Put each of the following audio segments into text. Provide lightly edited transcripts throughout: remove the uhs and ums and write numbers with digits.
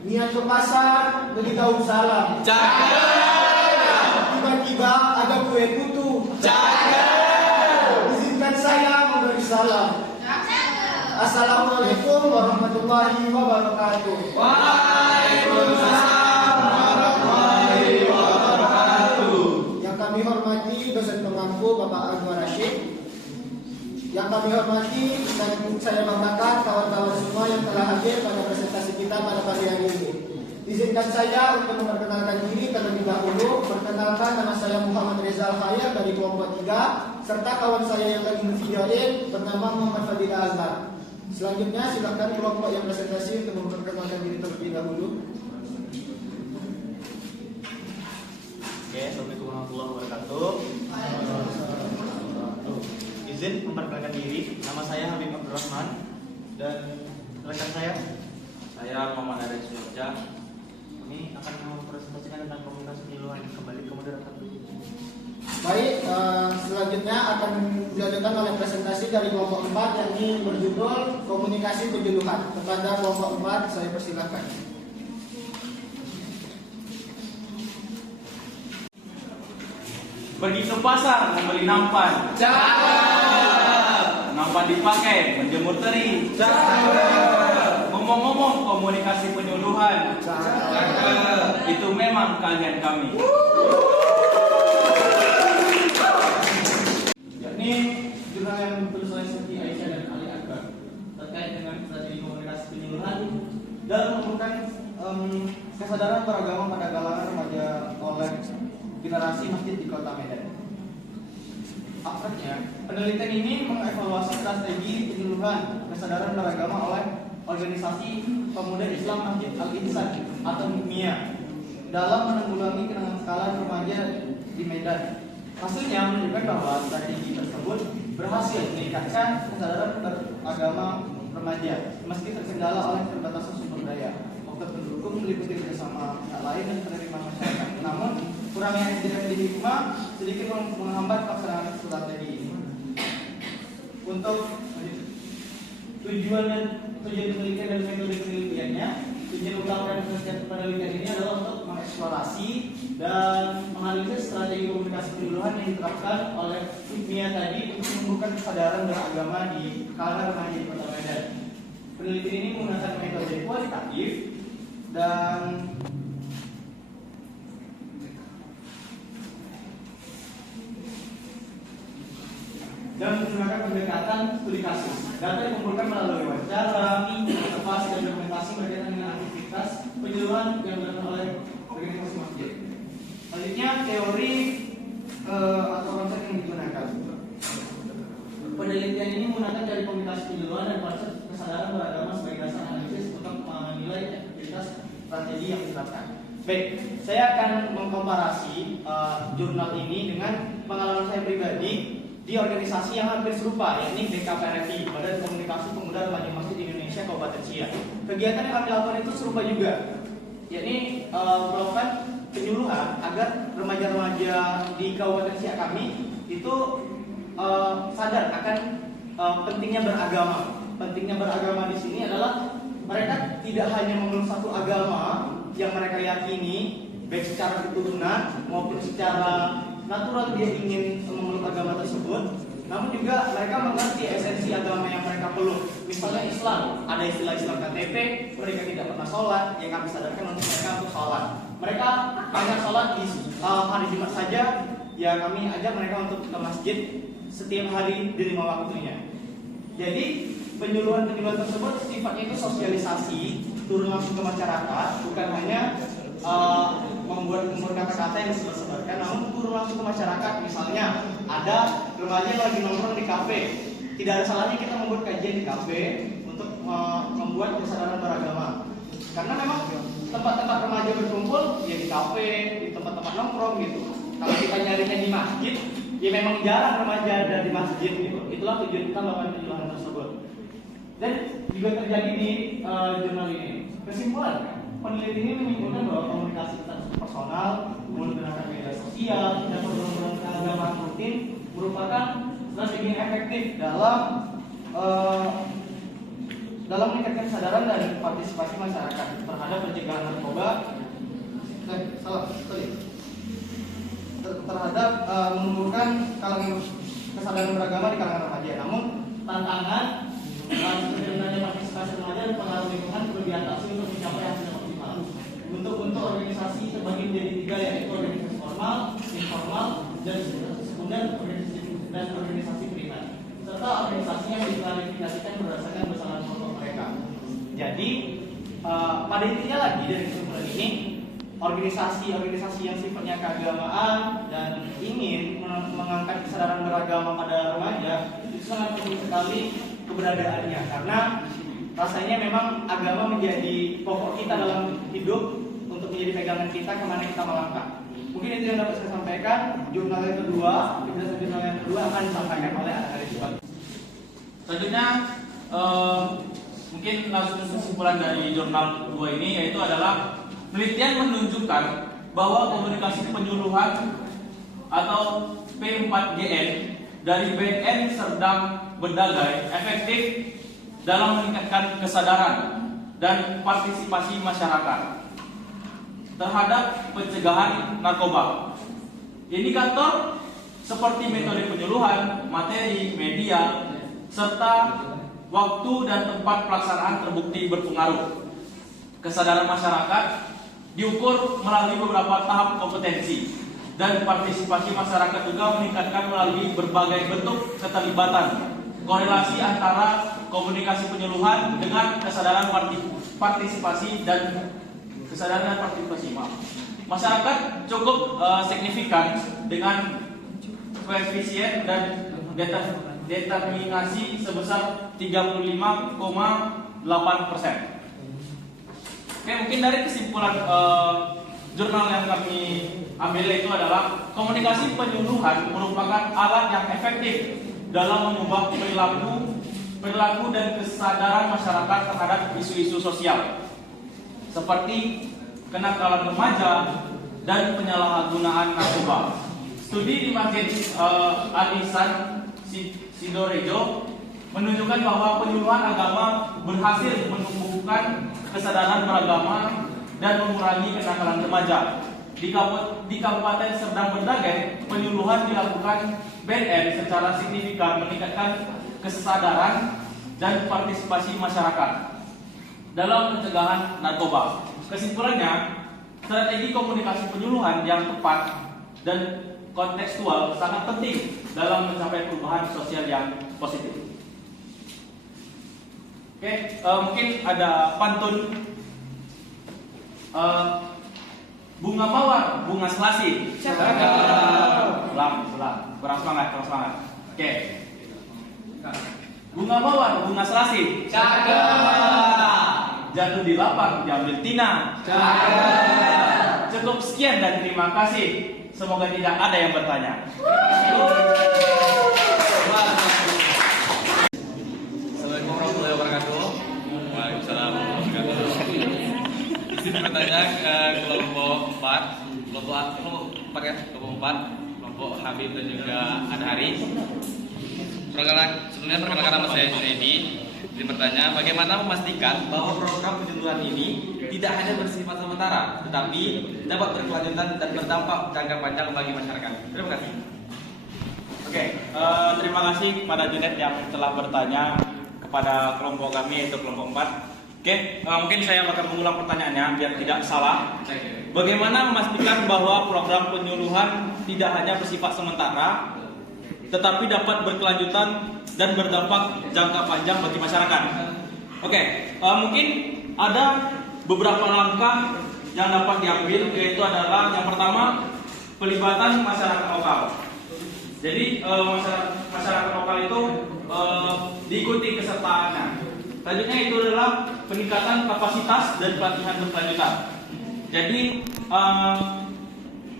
Niat ke pasar, beli daun salam. Tiba-tiba ada kue putu. Izinkan saya memberi salam. Assalamualaikum warahmatullahi wabarakatuh. Waalaikumsalam warahmatullahi wabarakatuh. Yang kami hormati dosen pengampu Bapak Anwar Rashid. Yang kami hormati dan saya banggakan kawan-kawan semua yang telah hadir pada presentasi kita pada pagi hari ini. Izinkan saya untuk memperkenalkan diri terlebih dahulu. Perkenalkan, nama saya Muhammad Reza Al-Khair dari kelompok 3, serta kawan saya yang lagi videoin bernama Muhammad Fadil Azhar. Selanjutnya silakan kelompok yang presentasi untuk memperkenalkan diri terlebih dahulu. Oke, Assalamualaikum warahmatullahi wabarakatuh. Izin memperkenalkan diri, nama saya Habib Abdurrahman dan rekan saya Muhammad Arif Sumarja. Kami akan mempresentasikan tentang komunikasi penyuluhan. Kembali ke moderator. Baik, selanjutnya akan dilanjutkan oleh presentasi dari kelompok 4 yakni berjudul Komunikasi Penyuluhan. Kepada kelompok 4 saya persilakan. Pergi ke pasar membeli nampan. Nampan dipakai menjemur teri. Ngomong-ngomong komunikasi penyuluhan. Itu memang keahlian kami. Yakni jurnal yang ditulis oleh Siti Aisyah dan Ali Akbar terkait dengan strategi komunikasi penyuluhan dan menemukan kesadaran beragama pada kalangan remaja oleh generasi masjid di Kota Medan. Akhirnya, penelitian ini mengevaluasi strategi penyuluhan kesadaran beragama oleh organisasi pemuda Islam Masjid Al-Ihsan atau MIA dalam menanggulangi kenakalan remaja di Medan. Hasilnya menunjukkan bahwa strategi tersebut berhasil meningkatkan kesadaran beragama remaja meski terkendala oleh keterbatasan sumber daya, faktor pendukung meliputi kerjasama pihak lain dan penerimaan masyarakat. Namun, kurangnya integrasi hikmah sedikit menghambat pelaksanaan strategi ini. Untuk tujuan penelitian dan metode penelitiannya, tujuan utama dari penelitian ini adalah untuk mengeksplorasi dan menganalisis strategi komunikasi penyuluhan yang diterapkan oleh MIA tadi untuk menumbuhkan kesadaran beragama di kalangan remaja di Kota Medan. Penelitian ini menggunakan metode kualitatif dan menggunakan pendekatan studi kasus. Data yang dikumpulkan melalui wawancara, observasi dan dokumentasi berkaitan dengan aktivitas penyuluhan yang dilakukan oleh organisasi masjid. Selanjutnya teori atau konsep yang digunakan. Penelitian ini menggunakan dari komunikasi penyuluhan dan konsep kesadaran beragama sebagai dasar analisis untuk menilai efektivitas strategi yang diterapkan. Baik, saya akan mengkomparasi jurnal ini dengan pengalaman saya pribadi di organisasi yang hampir serupa, yakni BKPRFI, Badan Komunikasi Pemuda Remaja Masjid Indonesia Kabupaten Siak. Kegiatan yang kami lakukan itu serupa juga, yakni melakukan penyuluhan agar remaja-remaja di Kabupaten Siak kami itu sadar akan pentingnya beragama. Pentingnya beragama di sini adalah mereka tidak hanya memeluk satu agama yang mereka yakini, baik secara keturunan maupun secara natural dia ingin memeluk agama tersebut, namun juga mereka mengerti esensi agama yang mereka peluk. Misalnya Islam, ada istilah Islam KTP, mereka tidak pernah sholat, yang kami sadarkan untuk mereka untuk sholat. Mereka banyak sholat di hari Jumat saja, ya kami ajak mereka untuk ke masjid setiap hari di 5 waktunya. Jadi penyuluhan-penyuluhan tersebut sifatnya itu sosialisasi, turun langsung ke masyarakat, bukan hanya membuat kata-kata yang disebar-sebarkan, namun turun langsung ke masyarakat. Misalnya ada remaja yang lagi nongkrong di kafe, tidak ada salahnya kita membuat kajian di kafe untuk membuat kesadaran beragama. Karena memang tempat-tempat remaja berkumpul ya di kafe, di tempat-tempat nongkrong gitu. Kalau kita nyarinya di masjid, ya memang jarang remaja ada di masjid gitu. Itulah tujuan kita melakukan penyuluhan tersebut. Dan juga terjadi di jurnal ini. Kesimpulan, peneliti ini menyimpulkan bahwa komunikasi personal, menggunakan media sosial, dan program keagamaan rutin merupakan strategi yang efektif dalam dalam meningkatkan kesadaran dan partisipasi masyarakat terhadap pencegahan narkoba terhadap menumbuhkan kalangan kesadaran beragama di kalangan remaja. Namun tantangan sebenarnya partisipasi remaja dan pengaruh lingkungan perlu diatasi untuk mencapai hasil yang optimal. Untuk organisasi terbagi menjadi 3, yaitu organisasi formal, informal, dan sekunder, dan organisasi privat, serta organisasi yang diklarifikasikan berdasarkan besaran pokok mereka. Jadi pada intinya lagi dari kesimpulan ini, organisasi-organisasi yang sifatnya keagamaan dan ingin mengangkat kesadaran beragama pada remaja itu sangat penting sekali keberadaannya, karena rasanya memang agama menjadi pokok kita dalam hidup untuk menjadi pegangan kita kemana kita melangkah. Mungkin itu yang dapat saya sampaikan. Jurnal yang kedua, jurnal yang kedua akan disampaikan oleh Aris. Selanjutnya mungkin langsung kesimpulan dari jurnal 2 ini, yaitu adalah penelitian menunjukkan bahwa komunikasi penyuluhan atau P4GN dari BNN Serdang Bedagai efektif dalam meningkatkan kesadaran dan partisipasi masyarakat terhadap pencegahan narkoba. Indikator seperti metode penyuluhan, materi, media, serta waktu dan tempat pelaksanaan terbukti berpengaruh. Kesadaran masyarakat diukur melalui beberapa tahap kompetensi, dan partisipasi masyarakat juga meningkatkan melalui berbagai bentuk keterlibatan. Korelasi antara komunikasi penyuluhan dengan kesadaran partisipasi dan kesadaran partisipasi. Masyarakat cukup signifikan dengan koefisien dan determinasi sebesar 35,8%. Oke, mungkin dari kesimpulan jurnal yang kami ambil itu adalah komunikasi penyuluhan merupakan alat yang efektif dalam mengubah perilaku dan kesadaran masyarakat terhadap isu-isu sosial seperti kenakalan remaja dan penyalahgunaan narkoba. Studi di Masjid Al-Ihsan Sidorejo menunjukkan bahwa penyuluhan agama berhasil menumbuhkan kesadaran beragama dan mengurangi kenakalan remaja. Di Kabupaten Serdang Bedagai, penyuluhan dilakukan BNN secara signifikan meningkatkan kesadaran dan partisipasi masyarakat dalam pencegahan narkoba. Kesimpulannya, strategi komunikasi penyuluhan yang tepat dan kontekstual sangat penting dalam mencapai perubahan sosial yang positif. Oke, mungkin ada pantun. Bunga mawar, bunga selasih. Ulang. Kurang semangat. Oke. Bunga mawar, bunga selasih. Jatuh di lapang, diambil tina. Cukup sekian dan terima kasih. Semoga tidak ada yang bertanya. Assalamualaikum warahmatullahi wabarakatuh. Waalaikumsalam warahmatullahi wabarakatuh. Di sini bertanya kelompok 4, kelompok Habib dan juga Adhari. Sebelumnya perkenalkan nama saya Junaidi. Di bertanya, bagaimana memastikan bahwa program penyuluhan ini tidak hanya bersifat sementara, tetapi dapat berkelanjutan dan berdampak jangka panjang bagi masyarakat. Terima kasih. Oke, terima kasih kepada Junet yang telah bertanya kepada kelompok kami, yaitu kelompok 4. Oke, mungkin saya akan mengulang pertanyaannya biar tidak salah. Bagaimana memastikan bahwa program penyuluhan tidak hanya bersifat sementara, tetapi dapat berkelanjutan dan berdampak jangka panjang bagi masyarakat? Oke, mungkin ada beberapa langkah yang dapat diambil, yaitu adalah yang pertama, pelibatan masyarakat lokal. Jadi masyarakat lokal itu diikuti kesertaannya. Selanjutnya itu adalah peningkatan kapasitas dan pelatihan berkelanjutan. Jadi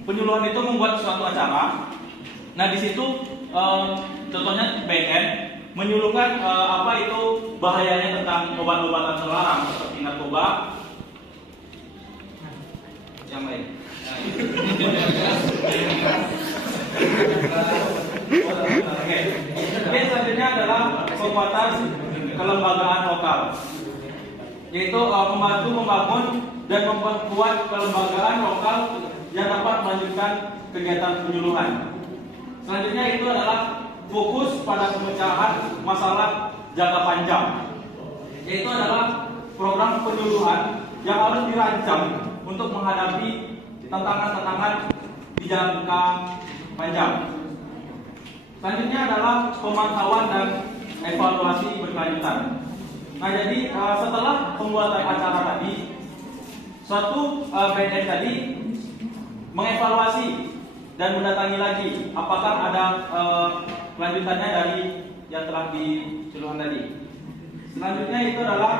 penyuluhan itu membuat suatu acara. Nah di situ contohnya BNN menyuluhkan apa itu bahayanya tentang obat-obatan terlarang seperti narkoba. Yang lain. Oke. Selanjutnya adalah penguatan kelembagaan lokal. yaitu membantu membangun dan memperkuat kelembagaan lokal yang dapat melanjutkan kegiatan penyuluhan. Selanjutnya itu adalah fokus pada pemecahan masalah jangka panjang, yaitu adalah program penyuluhan yang harus dirancang untuk menghadapi tantangan-tantangan di jangka panjang. Selanjutnya adalah pemantauan dan evaluasi berkelanjutan. Nah, jadi setelah pembuatan acara tadi, suatu BNN tadi mengevaluasi dan mendatangi lagi apakah ada kelanjutannya dari yang telah diculuhan tadi. Selanjutnya itu adalah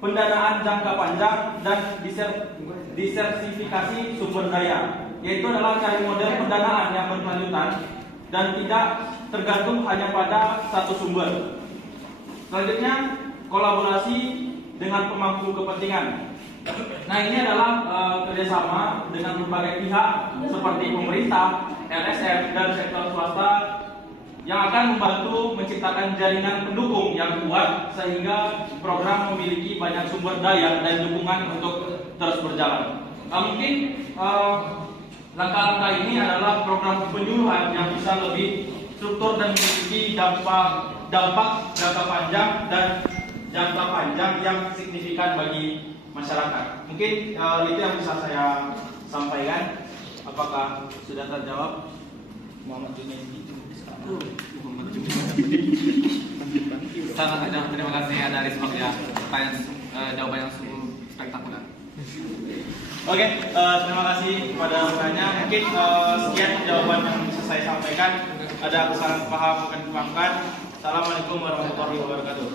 pendanaan jangka panjang dan disertifikasi sumber daya, yaitu adalah cari model pendanaan yang berkelanjutan dan tidak tergantung hanya pada satu sumber. Selanjutnya kolaborasi dengan pemangku kepentingan. Nah, ini adalah kerjasama dengan berbagai pihak seperti pemerintah, LSM, dan sektor swasta yang akan membantu menciptakan jaringan pendukung yang kuat sehingga program memiliki banyak sumber daya dan dukungan untuk terus berjalan. Mungkin langkah-langkah ini adalah program penyuluhan yang bisa lebih struktur dan memiliki dampak jangka panjang dan jangka panjang yang signifikan bagi masyarakat. Mungkin itu yang bisa saya sampaikan. Apakah sudah terjawab? Muhammad Junaidi. Sangat terima kasih Anda Rismak ya. Jawaban yang sungguh spektakuler. Oke, terima kasih kepada penanya. Mungkin sekian jawaban yang bisa saya sampaikan. Ada kesalahan paham akan dimaafkan. Assalamualaikum warahmatullahi wabarakatuh.